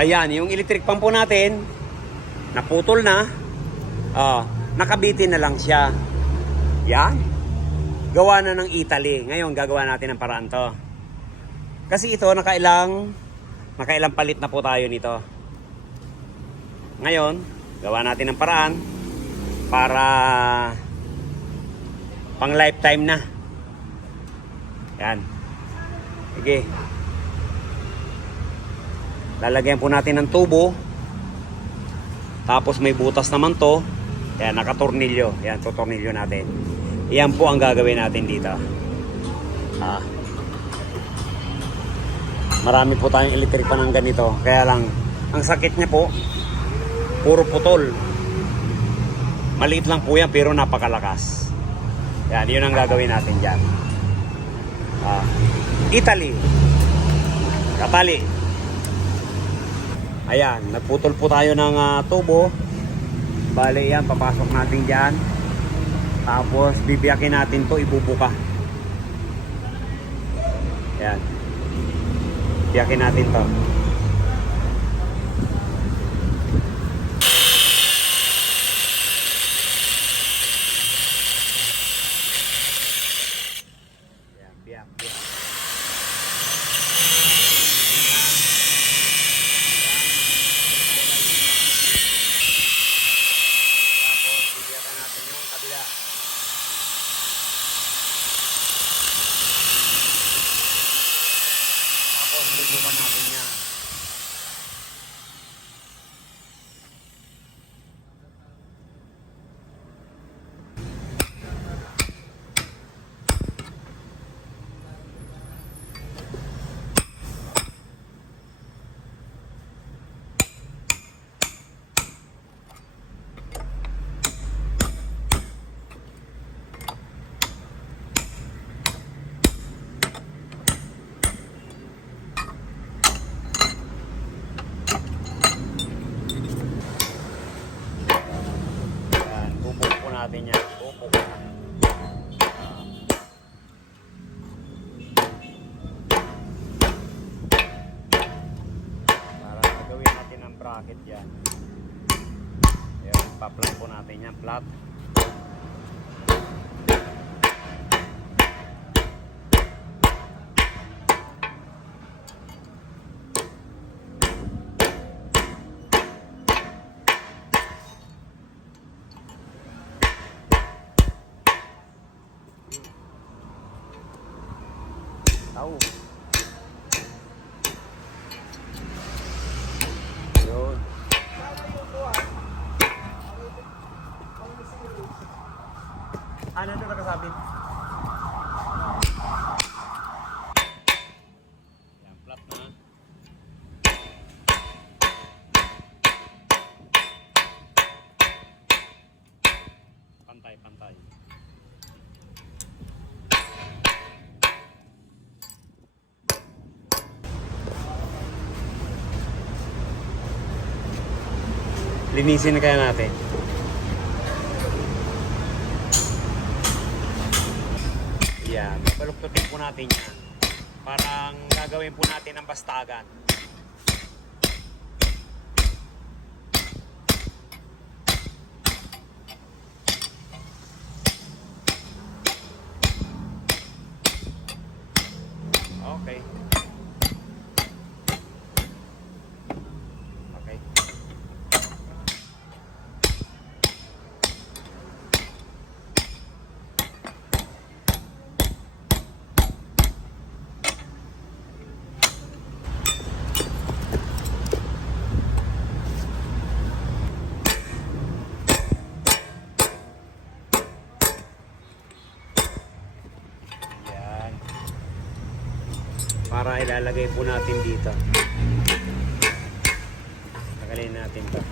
Ayan, yung electric pump po natin, naputol na. Nakabitin na lang siya. Yan. Gawa na ng Italy. Ngayon, gagawa natin ng paraan to. Kasi ito, nakailang palit na po tayo nito. Ngayon, gawa natin ng paraan para pang lifetime na. Yan. Sige. Lalagyan po natin ng tubo. Tapos may butas naman to. Yan, nakatornilyo. Yan, tutornilyo natin. Yan po ang gagawin natin dito. Marami po tayong electric pa ng ganito. Kaya lang, ang sakit niya po, puro putol. Maliit lang po yan, pero napakalakas. Yan, yun ang gagawin natin dyan. Italy. Katali. Ayan, nagputol po tayo ng tubo. Bale yan, papasok natin dyan. Tapos bibiyakin natin to, ibubuka. Ayan. Biyakin natin to. Ayan, biyak. Bubukan natin yan. Natin yan. Para gagawin natin ang bracket yan. Ayan, pa-flat po natin yan. Flat. Tao. Yun. Ano ito nakasabit? Yan, flat na. Pantay. Linisin na kaya natin. Yan, baluktutin po natin yan. Parang gagawin po natin ang bastagan. Okay. Para ilalagay po natin dito. Tagalin natin to.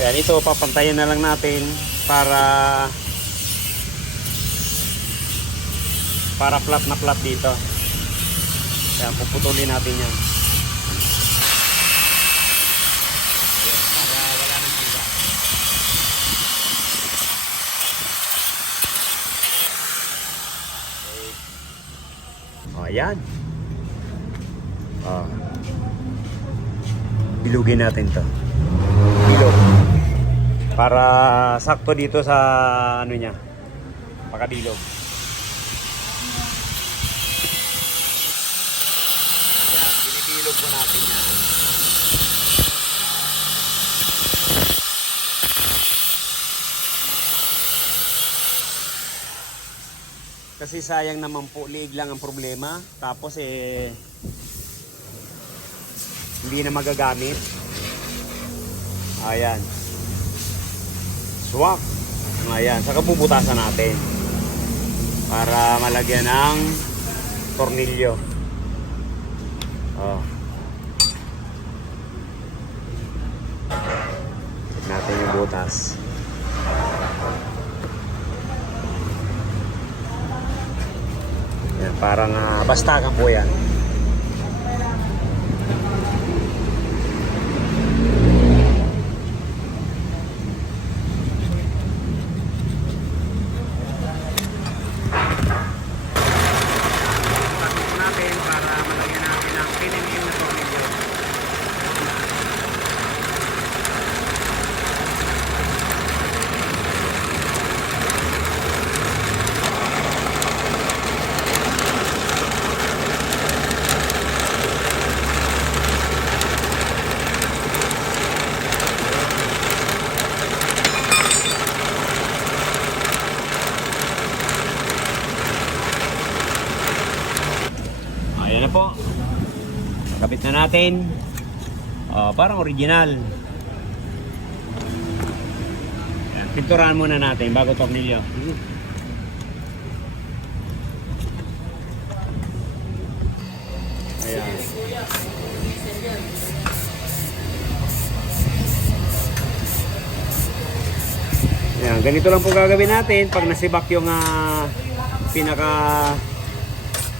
Yan, ito papantayan na lang natin para flat na flat dito. Yan, puputulin natin yan. Yan, para wala nang hangga. Okay. O, yan. Oh. Bilugin natin to. Bilog. Para sakto dito sa ano niya. Pakabilog. Yan, binibilog po natin yan. Kasi sayang naman po, liig lang ang problema. Tapos hindi na magagamit. Ayan. Swak. Ayan, saka bubutasan natin. Para malagyan ng tornilyo. Oh. Check natin yung butas. Yan, parang bastagan po yan. Tapos natin para malagyan natin ang pinimim na tornilyo. Ayan na po. Kabit na natin. Parang original. Ayan, pinturahan muna natin bago tornilyo. Ayan. Ayan, ganito lang po gagawin natin pag nasibak yung pinaka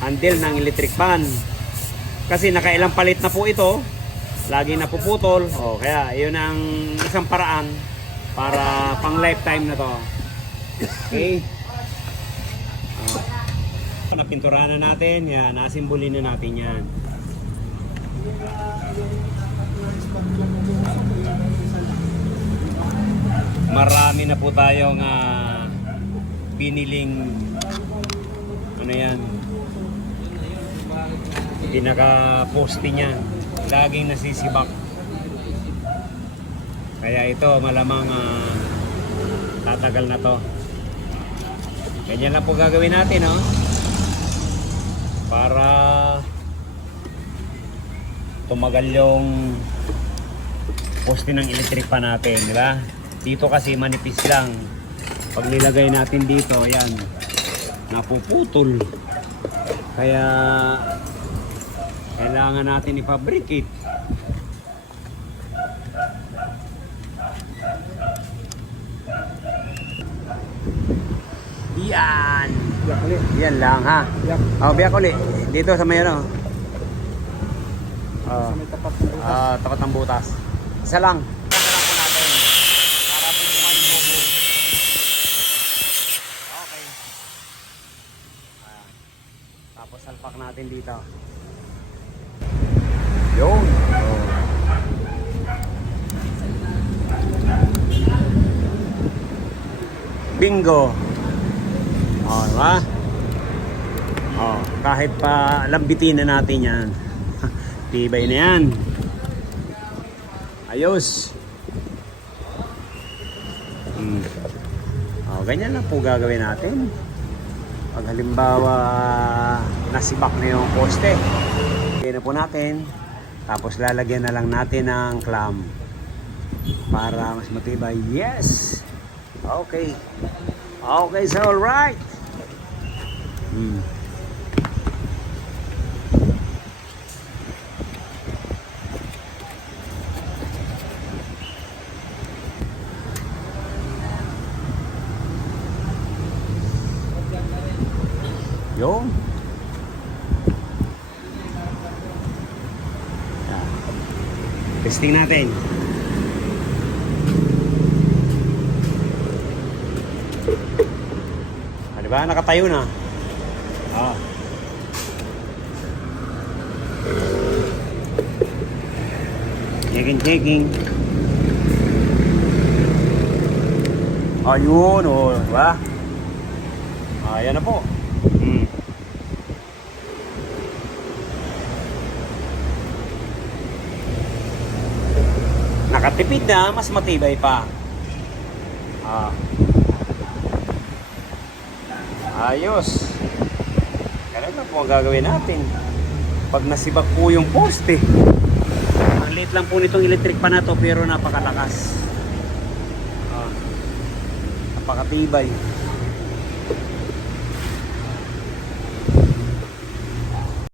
handle ng electric pan. Kasi nakailang palit na po ito. Lagi napuputol. Kaya yun ang isang paraan para pang lifetime na to. Okay. Napinturahan na natin. Yan, nasimbolin na natin yan. Marami na po tayong biniling ano yan, pinaka-poste niya, laging nasisibak. Kaya ito malamang tatagal na to. Ganyan lang po gagawin natin, para tumagal yung poste ng electric pa natin, di ba? Dito kasi manipis lang. Pag nilagay natin dito, yan, napuputol. Kaya kailangan natin i-fabricate. Yan. Yan lang ha. Biyak ulit. Dito sa may ano. Sa may tapat ng butas. Tapat ng butas. Isa lang. Okay. Tapos salpak natin dito. Yun. Bingo. Diba? Kahit pa lambitin na natin yan. Tibay na yan. Ayos. Ganyan lang po gagawin natin. Pag halimbawa nasibak na yung poste, lagyan na po natin. Tapos lalagyan na lang natin ng clamp para mas matibay. Yes! Okay. Okay, so alright. Yun. Testing natin. Diba? Nakatayo na. Checking. Ayun, oh, diba? Ayan na po. Nakatipid na, mas matibay pa. Ayos. Ganun lang po ang gagawin natin. Pag nasibak po yung poste. Ang liit lang po nitong electric pa na to pero napakalakas. Napakatibay.